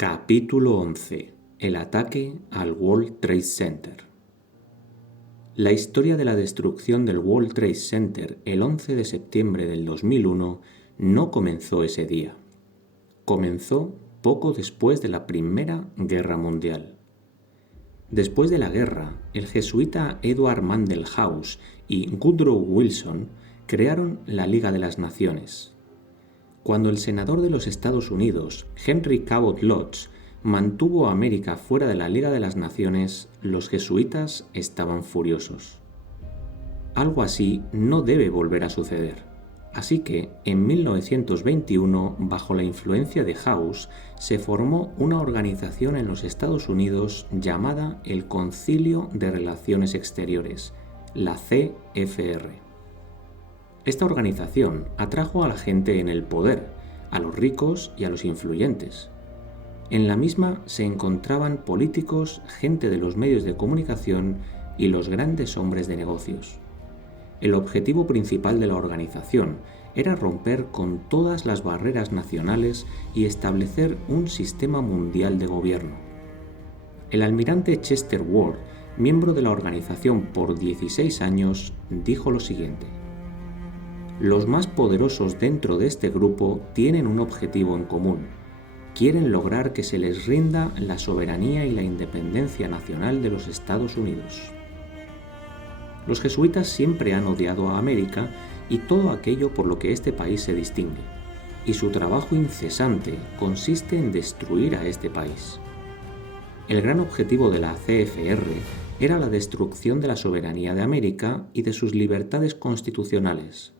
Capítulo 11. El ataque al World Trade Center. La historia de la destrucción del World Trade Center el 11 de septiembre del 2001 no comenzó ese día. Comenzó poco después de la Primera Guerra Mundial. Después de la guerra, el jesuita Edward Mandell House y Woodrow Wilson crearon la Liga de las Naciones. Cuando el senador de los Estados Unidos, Henry Cabot Lodge, mantuvo a América fuera de la Liga de las Naciones, los jesuitas estaban furiosos. Algo así no debe volver a suceder. Así que, en 1921, bajo la influencia de House, se formó una organización en los Estados Unidos llamada el Concilio de Relaciones Exteriores, la CFR. Esta organización atrajo a la gente en el poder, a los ricos y a los influyentes. En la misma se encontraban políticos, gente de los medios de comunicación y los grandes hombres de negocios. El objetivo principal de la organización era romper con todas las barreras nacionales y establecer un sistema mundial de gobierno. El almirante Chester Ward, miembro de la organización por 16 años, dijo lo siguiente: los más poderosos dentro de este grupo tienen un objetivo en común. Quieren lograr que se les rinda la soberanía y la independencia nacional de los Estados Unidos. Los jesuitas siempre han odiado a América y todo aquello por lo que este país se distingue, y su trabajo incesante consiste en destruir a este país. El gran objetivo de la CFR era la destrucción de la soberanía de América y de sus libertades constitucionales.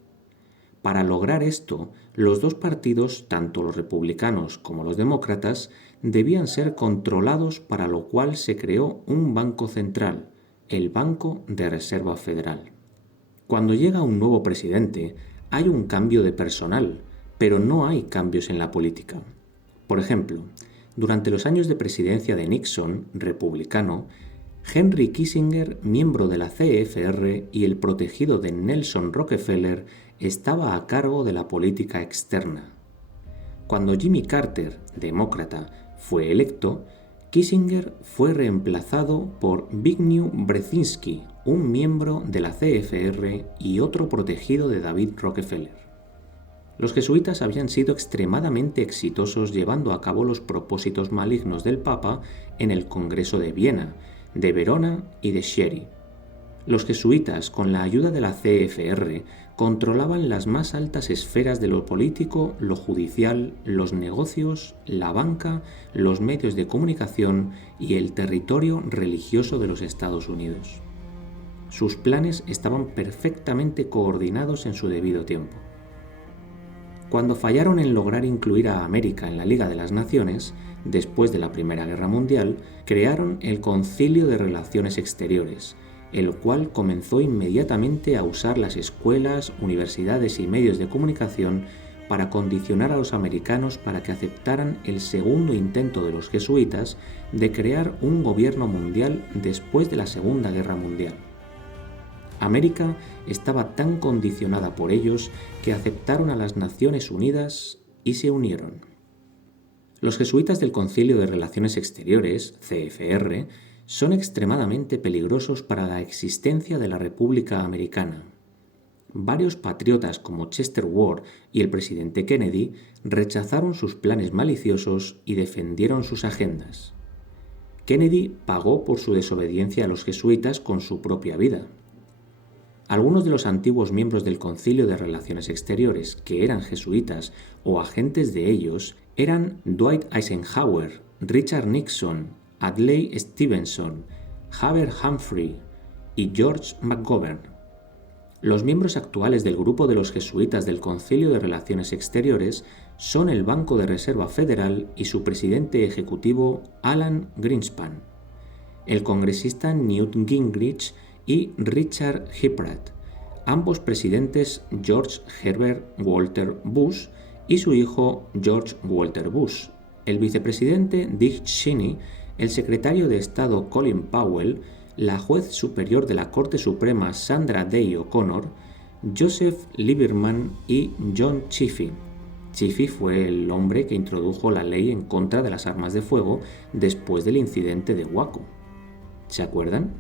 Para lograr esto, los dos partidos, tanto los republicanos como los demócratas, debían ser controlados, para lo cual se creó un banco central, el Banco de Reserva Federal. Cuando llega un nuevo presidente, hay un cambio de personal, pero no hay cambios en la política. Por ejemplo, durante los años de presidencia de Nixon, republicano, Henry Kissinger, miembro de la CFR y el protegido de Nelson Rockefeller, estaba a cargo de la política externa. Cuando Jimmy Carter, demócrata, fue electo, Kissinger fue reemplazado por Zbigniew Brzezinski, un miembro de la CFR y otro protegido de David Rockefeller. Los jesuitas habían sido extremadamente exitosos llevando a cabo los propósitos malignos del Papa en el Congreso de Viena, de Verona y de Sherry. Los jesuitas, con la ayuda de la CFR, controlaban las más altas esferas de lo político, lo judicial, los negocios, la banca, los medios de comunicación y el territorio religioso de los Estados Unidos. Sus planes estaban perfectamente coordinados en su debido tiempo. Cuando fallaron en lograr incluir a América en la Liga de las Naciones, después de la Primera Guerra Mundial, crearon el Concilio de Relaciones Exteriores, el cual comenzó inmediatamente a usar las escuelas, universidades y medios de comunicación para condicionar a los americanos para que aceptaran el segundo intento de los jesuitas de crear un gobierno mundial después de la Segunda Guerra Mundial. América estaba tan condicionada por ellos que aceptaron a las Naciones Unidas y se unieron. Los jesuitas del Concilio de Relaciones Exteriores, CFR, son extremadamente peligrosos para la existencia de la República Americana. Varios patriotas como Chester Ward y el presidente Kennedy rechazaron sus planes maliciosos y defendieron sus agendas. Kennedy pagó por su desobediencia a los jesuitas con su propia vida. Algunos de los antiguos miembros del Concilio de Relaciones Exteriores, que eran jesuitas o agentes de ellos, eran Dwight Eisenhower, Richard Nixon, Adlai Stevenson, Hubert Humphrey y George McGovern. Los miembros actuales del grupo de los jesuitas del Concilio de Relaciones Exteriores son el Banco de Reserva Federal y su presidente ejecutivo Alan Greenspan, el congresista Newt Gingrich y Richard Hippratt, ambos presidentes George Herbert Walter Bush y su hijo George Walter Bush, el vicepresidente Dick Cheney, el secretario de Estado Colin Powell, la juez superior de la Corte Suprema Sandra Day O'Connor, Joseph Lieberman y John Chafee. Chiffy fue el hombre que introdujo la ley en contra de las armas de fuego después del incidente de Waco. ¿Se acuerdan?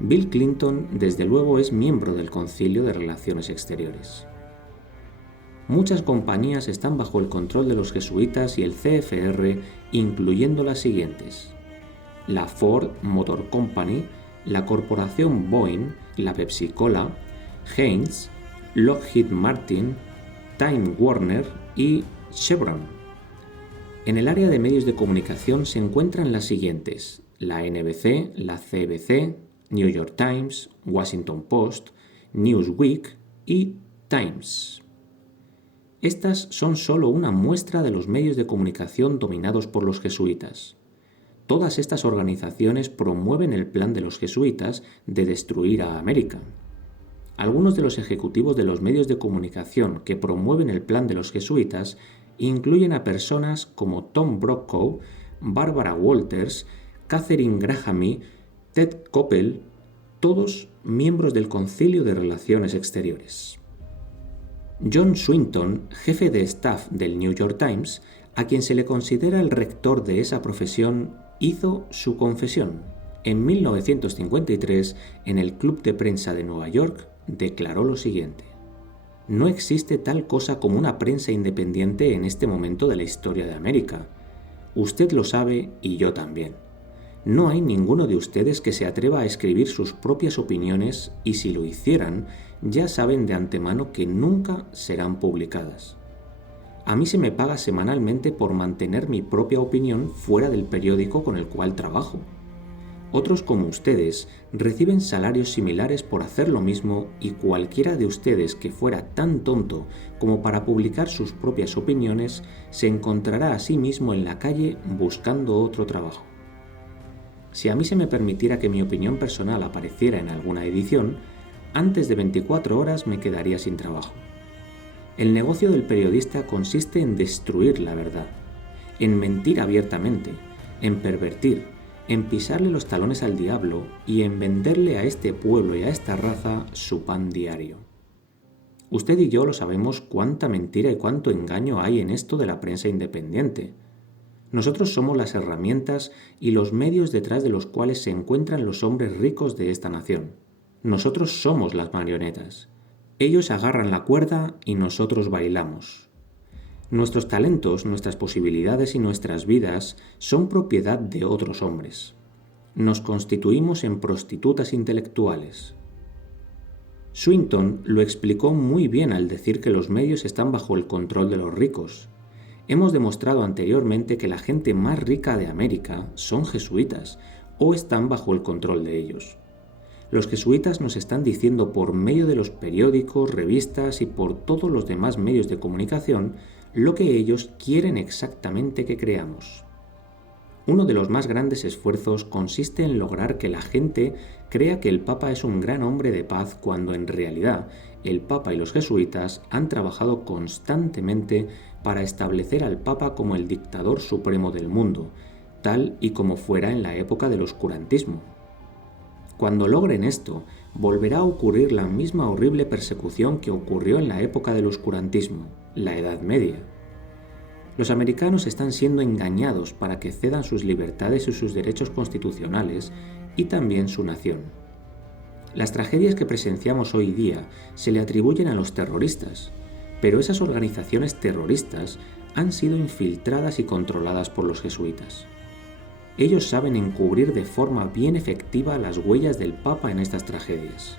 Bill Clinton, desde luego, es miembro del Concilio de Relaciones Exteriores. Muchas compañías están bajo el control de los jesuitas y el CFR, incluyendo las siguientes: la Ford Motor Company, la corporación Boeing, la Pepsi-Cola, Heinz, Lockheed Martin, Time Warner y Chevron. En el área de medios de comunicación se encuentran las siguientes: la NBC, la CBC, New York Times, Washington Post, Newsweek y Times. Estas son solo una muestra de los medios de comunicación dominados por los jesuitas. Todas estas organizaciones promueven el plan de los jesuitas de destruir a América. Algunos de los ejecutivos de los medios de comunicación que promueven el plan de los jesuitas incluyen a personas como Tom Brokaw, Barbara Walters, Catherine Graham, Ted Koppel, todos miembros del Concilio de Relaciones Exteriores. John Swinton, jefe de staff del New York Times, a quien se le considera el rector de esa profesión, hizo su confesión. En 1953, en el Club de Prensa de Nueva York, declaró lo siguiente: no existe tal cosa como una prensa independiente en este momento de la historia de América. Usted lo sabe y yo también. No hay ninguno de ustedes que se atreva a escribir sus propias opiniones y si lo hicieran, ya saben de antemano que nunca serán publicadas. A mí se me paga semanalmente por mantener mi propia opinión fuera del periódico con el cual trabajo. Otros como ustedes reciben salarios similares por hacer lo mismo y cualquiera de ustedes que fuera tan tonto como para publicar sus propias opiniones se encontrará a sí mismo en la calle buscando otro trabajo. Si a mí se me permitiera que mi opinión personal apareciera en alguna edición, antes de 24 horas me quedaría sin trabajo. El negocio del periodista consiste en destruir la verdad, en mentir abiertamente, en pervertir, en pisarle los talones al diablo y en venderle a este pueblo y a esta raza su pan diario. Usted y yo lo sabemos cuánta mentira y cuánto engaño hay en esto de la prensa independiente. Nosotros somos las herramientas y los medios detrás de los cuales se encuentran los hombres ricos de esta nación. Nosotros somos las marionetas. Ellos agarran la cuerda y nosotros bailamos. Nuestros talentos, nuestras posibilidades y nuestras vidas son propiedad de otros hombres. Nos constituimos en prostitutas intelectuales. Swinton lo explicó muy bien al decir que los medios están bajo el control de los ricos. Hemos demostrado anteriormente que la gente más rica de América son jesuitas o están bajo el control de ellos. Los jesuitas nos están diciendo por medio de los periódicos, revistas y por todos los demás medios de comunicación lo que ellos quieren exactamente que creamos. Uno de los más grandes esfuerzos consiste en lograr que la gente crea que el Papa es un gran hombre de paz cuando en realidad el Papa y los jesuitas han trabajado constantemente para establecer al Papa como el dictador supremo del mundo, tal y como fuera en la época del oscurantismo. Cuando logren esto, volverá a ocurrir la misma horrible persecución que ocurrió en la época del oscurantismo, la Edad Media. Los americanos están siendo engañados para que cedan sus libertades y sus derechos constitucionales y también su nación. Las tragedias que presenciamos hoy día se le atribuyen a los terroristas, pero esas organizaciones terroristas han sido infiltradas y controladas por los jesuitas. Ellos saben encubrir de forma bien efectiva las huellas del Papa en estas tragedias.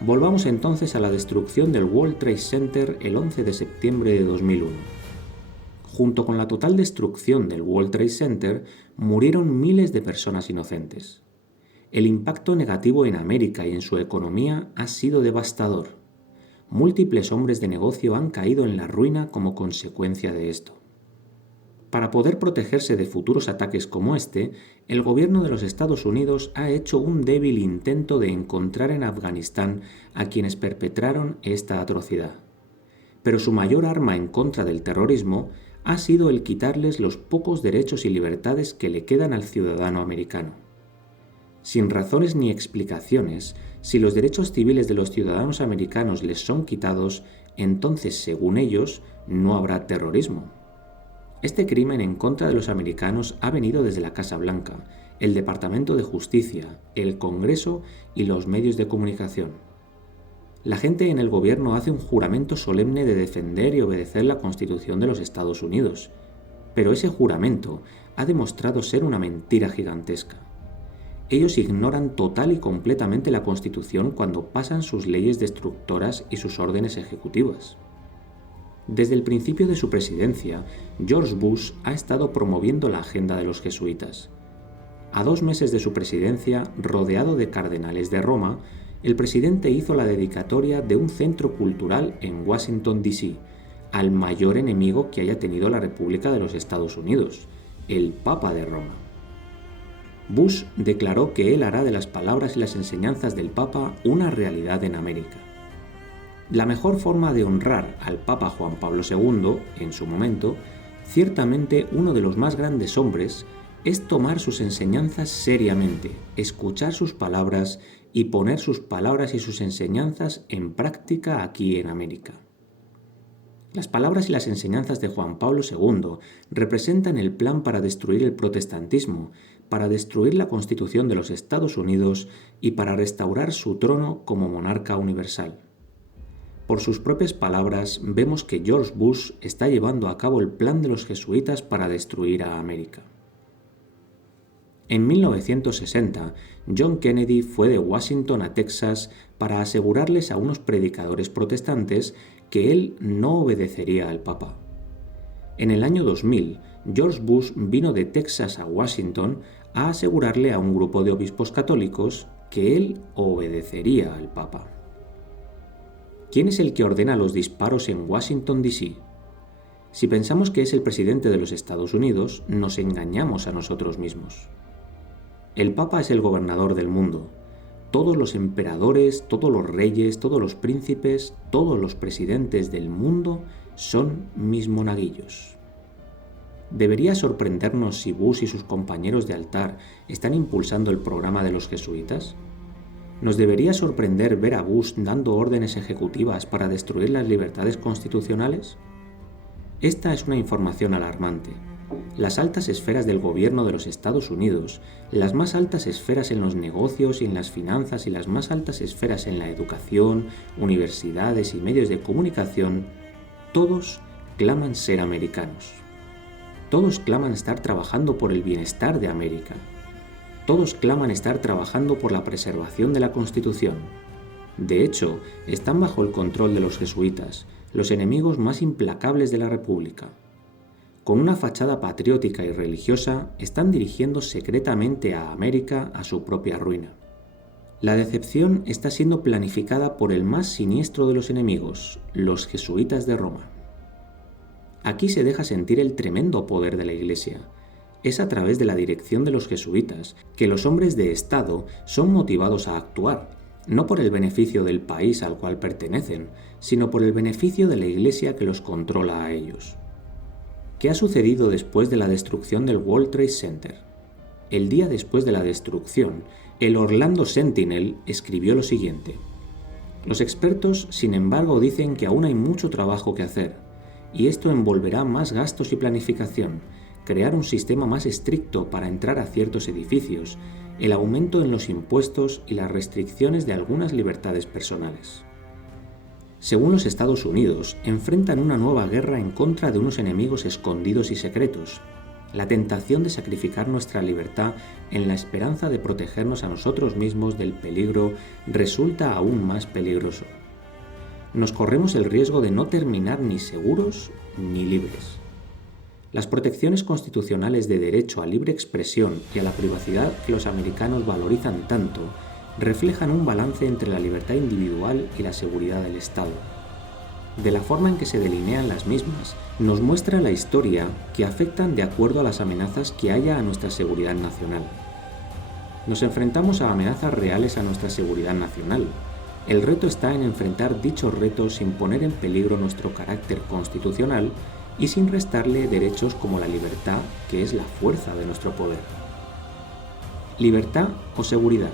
Volvamos entonces a la destrucción del World Trade Center el 11 de septiembre de 2001. Junto con la total destrucción del World Trade Center, murieron miles de personas inocentes. El impacto negativo en América y en su economía ha sido devastador. Múltiples hombres de negocio han caído en la ruina como consecuencia de esto. Para poder protegerse de futuros ataques como este, el gobierno de los Estados Unidos ha hecho un débil intento de encontrar en Afganistán a quienes perpetraron esta atrocidad. Pero su mayor arma en contra del terrorismo ha sido el quitarles los pocos derechos y libertades que le quedan al ciudadano americano. Sin razones ni explicaciones, si los derechos civiles de los ciudadanos americanos les son quitados, entonces, según ellos, no habrá terrorismo. Este crimen en contra de los americanos ha venido desde la Casa Blanca, el Departamento de Justicia, el Congreso y los medios de comunicación. La gente en el gobierno hace un juramento solemne de defender y obedecer la Constitución de los Estados Unidos, pero ese juramento ha demostrado ser una mentira gigantesca. Ellos ignoran total y completamente la Constitución cuando pasan sus leyes destructoras y sus órdenes ejecutivas. Desde el principio de su presidencia, George Bush ha estado promoviendo la agenda de los jesuitas. A 2 meses de su presidencia, rodeado de cardenales de Roma, el presidente hizo la dedicatoria de un centro cultural en Washington, D.C., al mayor enemigo que haya tenido la República de los Estados Unidos, el Papa de Roma. Bush declaró que él hará de las palabras y las enseñanzas del Papa una realidad en América. La mejor forma de honrar al Papa Juan Pablo II, en su momento, ciertamente uno de los más grandes hombres, es tomar sus enseñanzas seriamente, escuchar sus palabras y poner sus palabras y sus enseñanzas en práctica aquí en América. Las palabras y las enseñanzas de Juan Pablo II representan el plan para destruir el protestantismo, para destruir la Constitución de los Estados Unidos y para restaurar su trono como monarca universal. Por sus propias palabras, vemos que George Bush está llevando a cabo el plan de los jesuitas para destruir a América. En 1960, John Kennedy fue de Washington a Texas para asegurarles a unos predicadores protestantes que él no obedecería al Papa. En el año 2000, George Bush vino de Texas a Washington a asegurarle a un grupo de obispos católicos que él obedecería al Papa. ¿Quién es el que ordena los disparos en Washington, D.C.? Si pensamos que es el presidente de los Estados Unidos, nos engañamos a nosotros mismos. El Papa es el gobernador del mundo. Todos los emperadores, todos los reyes, todos los príncipes, todos los presidentes del mundo son mis monaguillos. ¿Debería sorprendernos si Bush y sus compañeros de altar están impulsando el programa de los jesuitas? ¿Nos debería sorprender ver a Bush dando órdenes ejecutivas para destruir las libertades constitucionales? Esta es una información alarmante. Las altas esferas del gobierno de los Estados Unidos, las más altas esferas en los negocios y en las finanzas y las más altas esferas en la educación, universidades y medios de comunicación, todos claman ser americanos. Todos claman estar trabajando por el bienestar de América. Todos claman estar trabajando por la preservación de la Constitución. De hecho, están bajo el control de los jesuitas, los enemigos más implacables de la República. Con una fachada patriótica y religiosa, están dirigiendo secretamente a América a su propia ruina. La decepción está siendo planificada por el más siniestro de los enemigos, los jesuitas de Roma. Aquí se deja sentir el tremendo poder de la Iglesia. Es a través de la dirección de los jesuitas que los hombres de Estado son motivados a actuar, no por el beneficio del país al cual pertenecen, sino por el beneficio de la Iglesia que los controla a ellos. ¿Qué ha sucedido después de la destrucción del World Trade Center? El día después de la destrucción, el Orlando Sentinel escribió lo siguiente: los expertos, sin embargo, dicen que aún hay mucho trabajo que hacer, y esto envolverá más gastos y planificación, crear un sistema más estricto para entrar a ciertos edificios, el aumento en los impuestos y las restricciones de algunas libertades personales. Según los Estados Unidos, enfrentan una nueva guerra en contra de unos enemigos escondidos y secretos, la tentación de sacrificar nuestra libertad en la esperanza de protegernos a nosotros mismos del peligro resulta aún más peligroso. Nos corremos el riesgo de no terminar ni seguros ni libres. Las protecciones constitucionales de derecho a libre expresión y a la privacidad que los americanos valorizan tanto reflejan un balance entre la libertad individual y la seguridad del Estado. De la forma en que se delinean las mismas, nos muestra la historia que afectan de acuerdo a las amenazas que haya a nuestra seguridad nacional. Nos enfrentamos a amenazas reales a nuestra seguridad nacional. El reto está en enfrentar dichos retos sin poner en peligro nuestro carácter constitucional y sin restarle derechos como la libertad, que es la fuerza de nuestro poder. ¿Libertad o seguridad?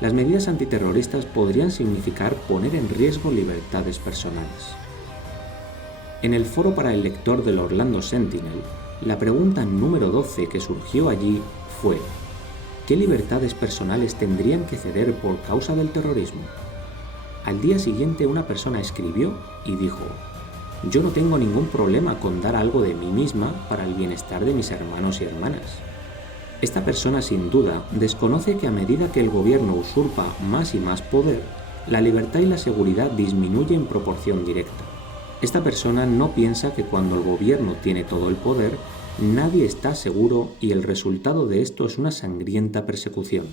las medidas antiterroristas podrían significar poner en riesgo libertades personales. En el foro para el lector del Orlando Sentinel, la pregunta número 12 que surgió allí fue: ¿qué libertades personales tendrían que ceder por causa del terrorismo? Al día siguiente una persona escribió y dijo: yo no tengo ningún problema con dar algo de mí misma para el bienestar de mis hermanos y hermanas. Esta persona sin duda desconoce que a medida que el gobierno usurpa más y más poder, la libertad y la seguridad disminuyen en proporción directa. Esta persona no piensa que cuando el gobierno tiene todo el poder, nadie está seguro y el resultado de esto es una sangrienta persecución.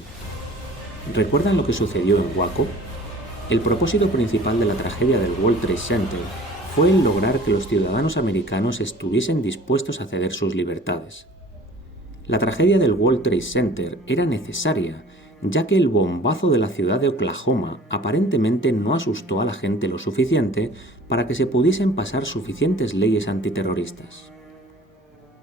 ¿Recuerdan lo que sucedió en Waco? El propósito principal de la tragedia del World Trade Center fue el lograr que los ciudadanos americanos estuviesen dispuestos a ceder sus libertades. La tragedia del World Trade Center era necesaria, ya que el bombazo de la ciudad de Oklahoma aparentemente no asustó a la gente lo suficiente para que se pudiesen pasar suficientes leyes antiterroristas.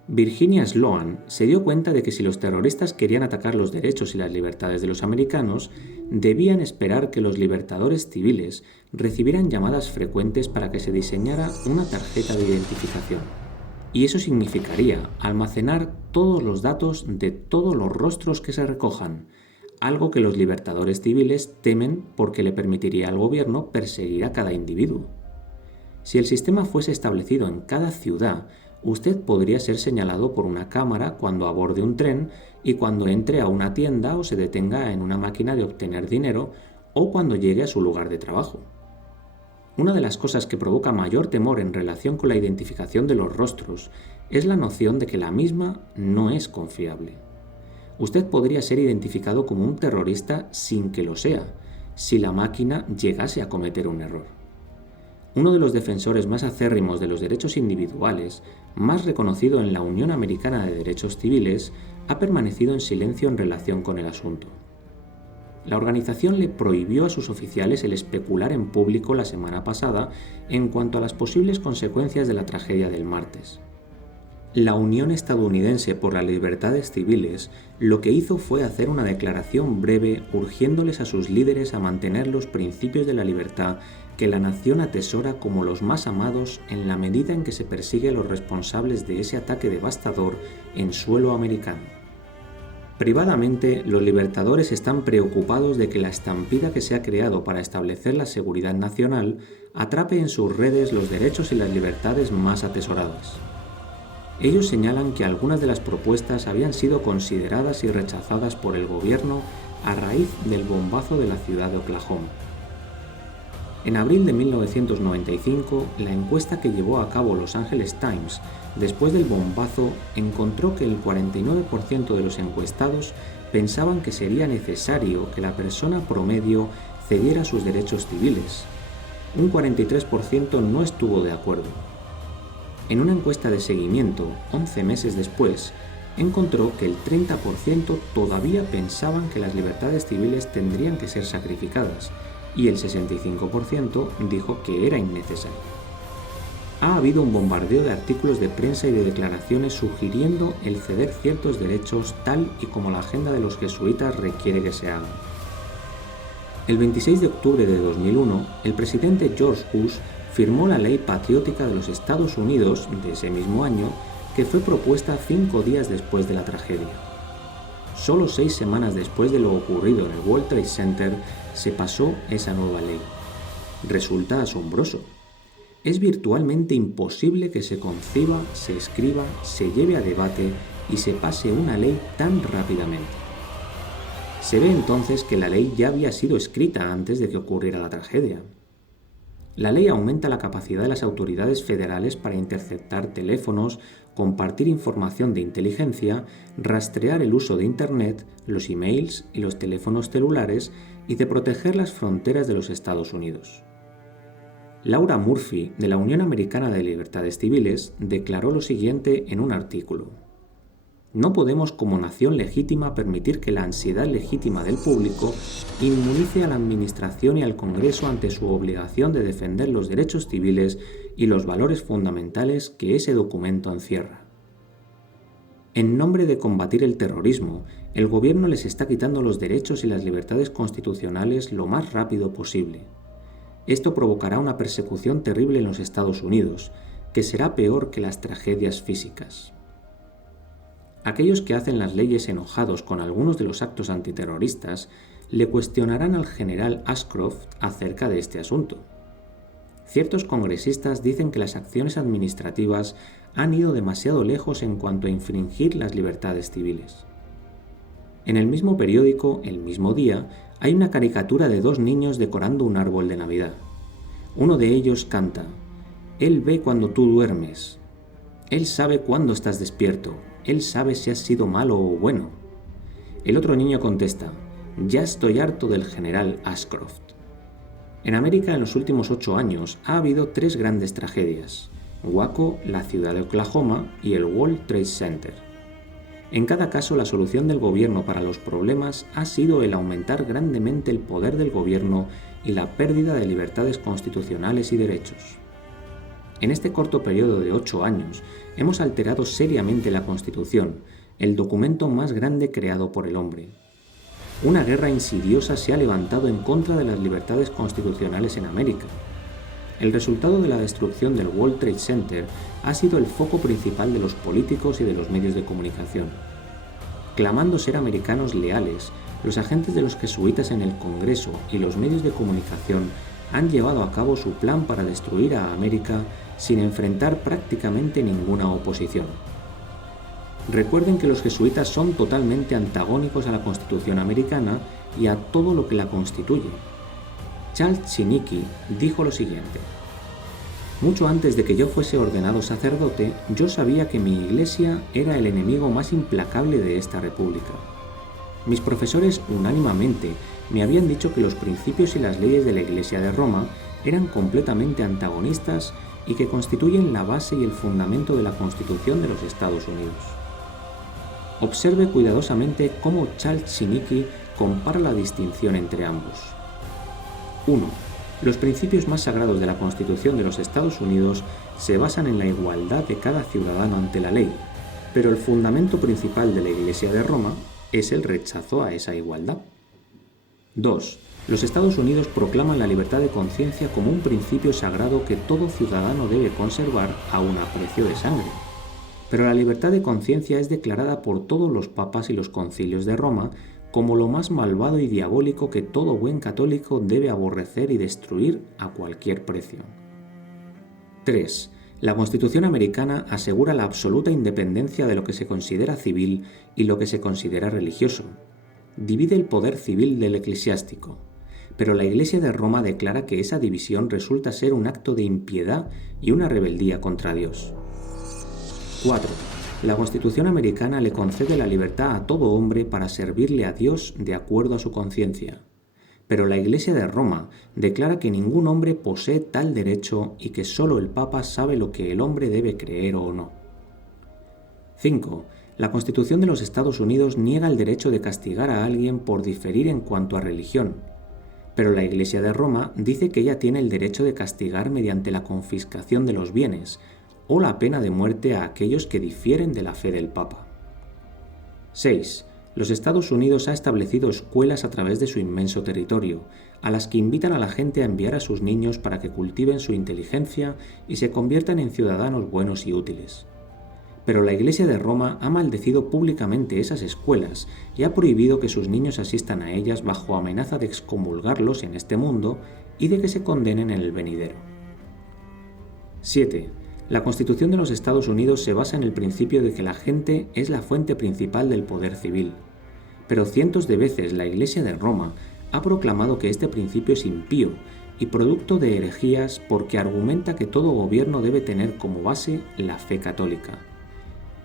Virginia Sloan se dio cuenta de que si los terroristas querían atacar los derechos y las libertades de los americanos, debían esperar que los libertadores civiles recibieran llamadas frecuentes para que se diseñara una tarjeta de identificación. Y eso significaría almacenar todos los datos de todos los rostros que se recojan, algo que los libertadores civiles temen porque le permitiría al gobierno perseguir a cada individuo. Si el sistema fuese establecido en cada ciudad, usted podría ser señalado por una cámara cuando aborde un tren y cuando entre a una tienda o se detenga en una máquina de obtener dinero o cuando llegue a su lugar de trabajo. Una de las cosas que provoca mayor temor en relación con la identificación de los rostros es la noción de que la misma no es confiable. Usted podría ser identificado como un terrorista sin que lo sea, si la máquina llegase a cometer un error. Uno de los defensores más acérrimos de los derechos individuales, más reconocido en la Unión Americana de Derechos Civiles, ha permanecido en silencio en relación con el asunto. La organización le prohibió a sus oficiales el especular en público la semana pasada en cuanto a las posibles consecuencias de la tragedia del martes. La Unión Estadounidense por las Libertades Civiles lo que hizo fue hacer una declaración breve urgiéndoles a sus líderes a mantener los principios de la libertad que la nación atesora como los más amados en la medida en que se persigue a los responsables de ese ataque devastador en suelo americano. Privadamente, los libertadores están preocupados de que la estampida que se ha creado para establecer la seguridad nacional atrape en sus redes los derechos y las libertades más atesoradas. Ellos señalan que algunas de las propuestas habían sido consideradas y rechazadas por el gobierno a raíz del bombazo de la ciudad de Oklahoma. En abril de 1995, la encuesta que llevó a cabo Los Angeles Times después del bombazo encontró que el 49% de los encuestados pensaban que sería necesario que la persona promedio cediera sus derechos civiles. Un 43% no estuvo de acuerdo. En una encuesta de seguimiento, 11 meses después, encontró que el 30% todavía pensaban que las libertades civiles tendrían que ser sacrificadas, y el 65% dijo que era innecesario. Ha habido un bombardeo de artículos de prensa y de declaraciones sugiriendo el ceder ciertos derechos tal y como la agenda de los jesuitas requiere que se hagan. El 26 de octubre de 2001, el presidente George Bush firmó la Ley Patriótica de los Estados Unidos de ese mismo año, que fue propuesta 5 días después de la tragedia. Solo 6 semanas después de lo ocurrido en el World Trade Center, se pasó esa nueva ley. Resulta asombroso. Es virtualmente imposible que se conciba, se escriba, se lleve a debate y se pase una ley tan rápidamente. Se ve entonces que la ley ya había sido escrita antes de que ocurriera la tragedia. La ley aumenta la capacidad de las autoridades federales para interceptar teléfonos, compartir información de inteligencia, rastrear el uso de Internet, los emails y los teléfonos celulares y de proteger las fronteras de los Estados Unidos. Laura Murphy, de la Unión Americana de Libertades Civiles, declaró lo siguiente en un artículo: no podemos como nación legítima permitir que la ansiedad legítima del público inmunice a la Administración y al Congreso ante su obligación de defender los derechos civiles y los valores fundamentales que ese documento encierra. En nombre de combatir el terrorismo, el gobierno les está quitando los derechos y las libertades constitucionales lo más rápido posible. Esto provocará una persecución terrible en los Estados Unidos, que será peor que las tragedias físicas. Aquellos que hacen las leyes enojados con algunos de los actos antiterroristas le cuestionarán al general Ashcroft acerca de este asunto. Ciertos congresistas dicen que las acciones administrativas han ido demasiado lejos en cuanto a infringir las libertades civiles. En el mismo periódico, el mismo día, hay una caricatura de dos niños decorando un árbol de Navidad. Uno de ellos canta: «Él ve cuando tú duermes. Él sabe cuándo estás despierto. Él sabe si has sido malo o bueno». El otro niño contesta: «Ya estoy harto del general Ashcroft». En América en los últimos 8 años ha habido 3 grandes tragedias: Waco, la ciudad de Oklahoma y el World Trade Center. En cada caso, la solución del gobierno para los problemas ha sido el aumentar grandemente el poder del gobierno y la pérdida de libertades constitucionales y derechos. En este corto periodo de 8 años, hemos alterado seriamente la Constitución, el documento más grande creado por el hombre. Una guerra insidiosa se ha levantado en contra de las libertades constitucionales en América. El resultado de la destrucción del World Trade Center ha sido el foco principal de los políticos y de los medios de comunicación. Clamando ser americanos leales, los agentes de los jesuitas en el Congreso y los medios de comunicación han llevado a cabo su plan para destruir a América sin enfrentar prácticamente ninguna oposición. Recuerden que los jesuitas son totalmente antagónicos a la Constitución americana y a todo lo que la constituye. Charles Sinicki dijo lo siguiente: «Mucho antes de que yo fuese ordenado sacerdote, yo sabía que mi iglesia era el enemigo más implacable de esta república. Mis profesores unánimemente me habían dicho que los principios y las leyes de la Iglesia de Roma eran completamente antagonistas y que constituyen la base y el fundamento de la Constitución de los Estados Unidos». Observe cuidadosamente cómo Charles Sinicki compara la distinción entre ambos. 1. Los principios más sagrados de la Constitución de los Estados Unidos se basan en la igualdad de cada ciudadano ante la ley, pero el fundamento principal de la Iglesia de Roma es el rechazo a esa igualdad. 2. Los Estados Unidos proclaman la libertad de conciencia como un principio sagrado que todo ciudadano debe conservar aun a precio de sangre. Pero la libertad de conciencia es declarada por todos los papas y los concilios de Roma como lo más malvado y diabólico que todo buen católico debe aborrecer y destruir a cualquier precio. 3. La Constitución americana asegura la absoluta independencia de lo que se considera civil y lo que se considera religioso. Divide el poder civil del eclesiástico, pero la Iglesia de Roma declara que esa división resulta ser un acto de impiedad y una rebeldía contra Dios. 4. La Constitución americana le concede la libertad a todo hombre para servirle a Dios de acuerdo a su conciencia, pero la Iglesia de Roma declara que ningún hombre posee tal derecho y que solo el Papa sabe lo que el hombre debe creer o no. 5. La Constitución de los Estados Unidos niega el derecho de castigar a alguien por diferir en cuanto a religión, pero la Iglesia de Roma dice que ella tiene el derecho de castigar mediante la confiscación de los bienes o la pena de muerte a aquellos que difieren de la fe del Papa. 6. Los Estados Unidos ha establecido escuelas a través de su inmenso territorio, a las que invitan a la gente a enviar a sus niños para que cultiven su inteligencia y se conviertan en ciudadanos buenos y útiles. Pero la Iglesia de Roma ha maldecido públicamente esas escuelas y ha prohibido que sus niños asistan a ellas bajo amenaza de excomulgarlos en este mundo y de que se condenen en el venidero. 7. La Constitución de los Estados Unidos se basa en el principio de que la gente es la fuente principal del poder civil, pero cientos de veces la Iglesia de Roma ha proclamado que este principio es impío y producto de herejías porque argumenta que todo gobierno debe tener como base la fe católica,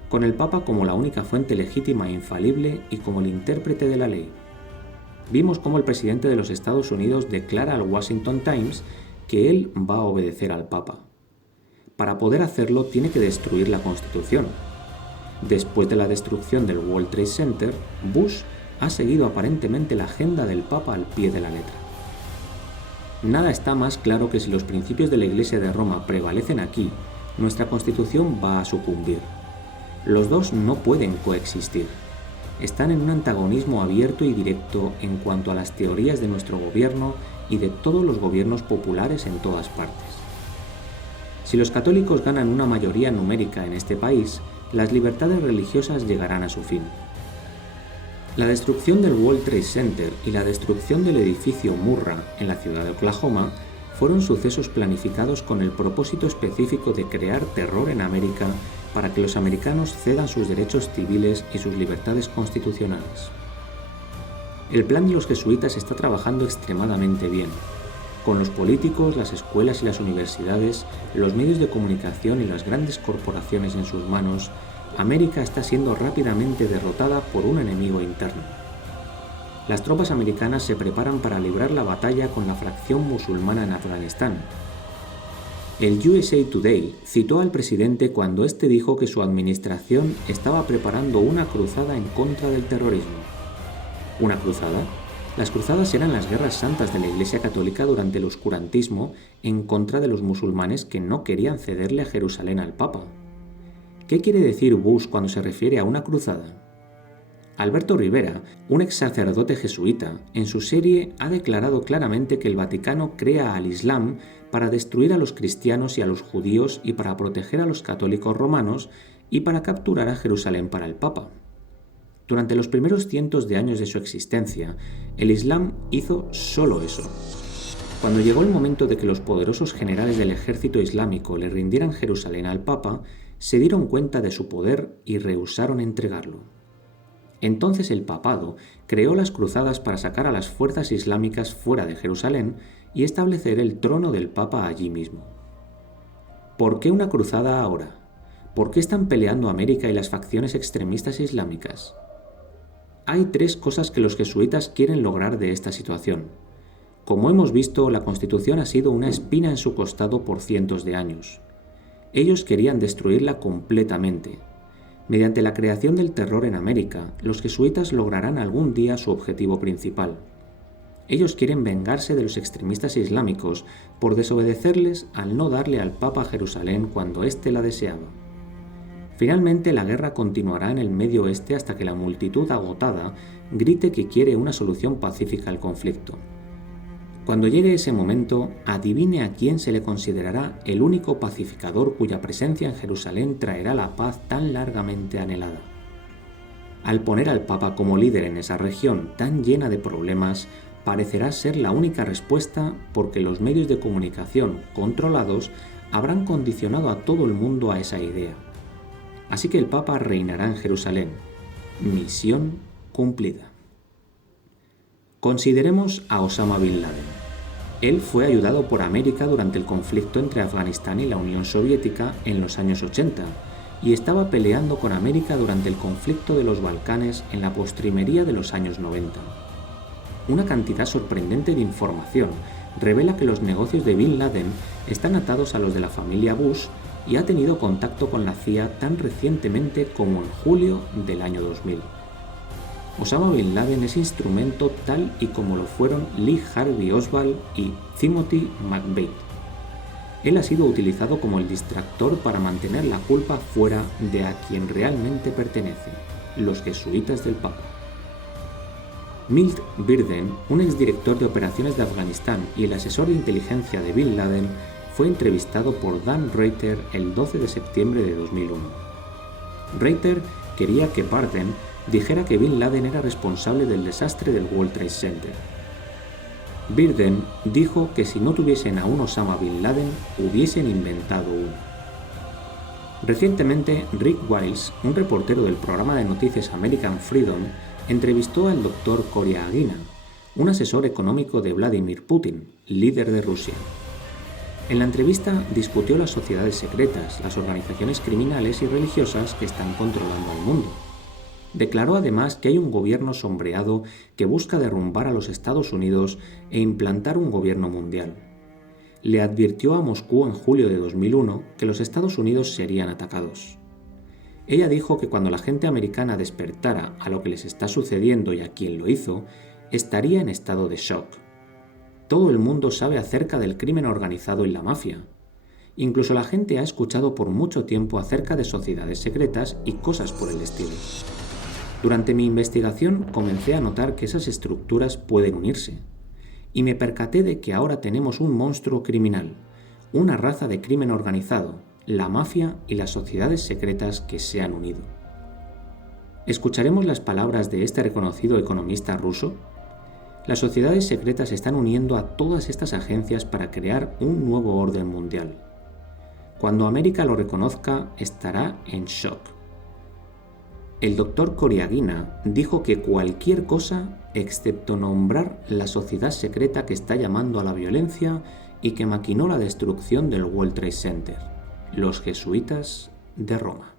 con el Papa como la única fuente legítima e infalible y como el intérprete de la ley. Vimos cómo el presidente de los Estados Unidos declara al Washington Times que él va a obedecer al Papa. Para poder hacerlo tiene que destruir la Constitución. Después de la destrucción del World Trade Center, Bush ha seguido aparentemente la agenda del Papa al pie de la letra. Nada está más claro que si los principios de la Iglesia de Roma prevalecen aquí, nuestra Constitución va a sucumbir. Los dos no pueden coexistir. Están en un antagonismo abierto y directo en cuanto a las teorías de nuestro gobierno y de todos los gobiernos populares en todas partes. Si los católicos ganan una mayoría numérica en este país, las libertades religiosas llegarán a su fin. La destrucción del World Trade Center y la destrucción del edificio Murrah en la ciudad de Oklahoma fueron sucesos planificados con el propósito específico de crear terror en América para que los americanos cedan sus derechos civiles y sus libertades constitucionales. El plan de los jesuitas está trabajando extremadamente bien. Con los políticos, las escuelas y las universidades, los medios de comunicación y las grandes corporaciones en sus manos, América está siendo rápidamente derrotada por un enemigo interno. Las tropas americanas se preparan para librar la batalla con la fracción musulmana en Afganistán. El USA Today citó al presidente cuando éste dijo que su administración estaba preparando una cruzada en contra del terrorismo. ¿Una cruzada? Las cruzadas eran las guerras santas de la Iglesia Católica durante el oscurantismo en contra de los musulmanes que no querían cederle a Jerusalén al Papa. ¿Qué quiere decir Bush cuando se refiere a una cruzada? Alberto Rivera, un ex sacerdote jesuita, en su serie ha declarado claramente que el Vaticano crea al Islam para destruir a los cristianos y a los judíos y para proteger a los católicos romanos y para capturar a Jerusalén para el Papa. Durante los primeros cientos de años de su existencia, el Islam hizo solo eso. Cuando llegó el momento de que los poderosos generales del ejército islámico le rindieran Jerusalén al Papa, se dieron cuenta de su poder y rehusaron entregarlo. Entonces el papado creó las cruzadas para sacar a las fuerzas islámicas fuera de Jerusalén y establecer el trono del Papa allí mismo. ¿Por qué una cruzada ahora? ¿Por qué están peleando América y las facciones extremistas islámicas? Hay tres cosas que los jesuitas quieren lograr de esta situación. Como hemos visto, la Constitución ha sido una espina en su costado por cientos de años. Ellos querían destruirla completamente. Mediante la creación del terror en América, los jesuitas lograrán algún día su objetivo principal. Ellos quieren vengarse de los extremistas islámicos por desobedecerles al no darle al Papa Jerusalén cuando éste la deseaba. Finalmente, la guerra continuará en el Medio Oeste hasta que la multitud agotada grite que quiere una solución pacífica al conflicto. Cuando llegue ese momento, adivine a quién se le considerará el único pacificador cuya presencia en Jerusalén traerá la paz tan largamente anhelada. Al poner al Papa como líder en esa región tan llena de problemas, parecerá ser la única respuesta porque los medios de comunicación controlados habrán condicionado a todo el mundo a esa idea. Así que el Papa reinará en Jerusalén. Misión cumplida. Consideremos a Osama Bin Laden. Él fue ayudado por América durante el conflicto entre Afganistán y la Unión Soviética en los años 80 y estaba peleando con América durante el conflicto de los Balcanes en la postrimería de los años 90. Una cantidad sorprendente de información revela que los negocios de Bin Laden están atados a los de la familia Bush y ha tenido contacto con la CIA tan recientemente como en julio del año 2000. Osama Bin Laden es instrumento tal y como lo fueron Lee Harvey Oswald y Timothy McVeigh. Él ha sido utilizado como el distractor para mantener la culpa fuera de a quien realmente pertenece, los jesuitas del Papa. Milt Birden, un exdirector de operaciones de Afganistán y el asesor de inteligencia de Bin Laden, fue entrevistado por Dan Reiter el 12 de septiembre de 2001. Reiter quería que Birden dijera que Bin Laden era responsable del desastre del World Trade Center. Birden dijo que si no tuviesen a un Osama Bin Laden, hubiesen inventado uno. Recientemente, Rick Wiles, un reportero del programa de noticias American Freedom, entrevistó al Dr. Koryagina, un asesor económico de Vladimir Putin, líder de Rusia. En la entrevista discutió las sociedades secretas, las organizaciones criminales y religiosas que están controlando al mundo. Declaró además que hay un gobierno sombreado que busca derrumbar a los Estados Unidos e implantar un gobierno mundial. Le advirtió a Moscú en julio de 2001 que los Estados Unidos serían atacados. Ella dijo que cuando la gente americana despertara a lo que les está sucediendo y a quien lo hizo, estaría en estado de shock. Todo el mundo sabe acerca del crimen organizado y la mafia. Incluso la gente ha escuchado por mucho tiempo acerca de sociedades secretas y cosas por el estilo. Durante mi investigación comencé a notar que esas estructuras pueden unirse, y me percaté de que ahora tenemos un monstruo criminal, una raza de crimen organizado, la mafia y las sociedades secretas que se han unido. ¿Escucharemos las palabras de este reconocido economista ruso? Las sociedades secretas están uniendo a todas estas agencias para crear un nuevo orden mundial. Cuando América lo reconozca, estará en shock. El doctor Koryagina dijo que cualquier cosa, excepto nombrar la sociedad secreta que está llamando a la violencia y que maquinó la destrucción del World Trade Center, los jesuitas de Roma.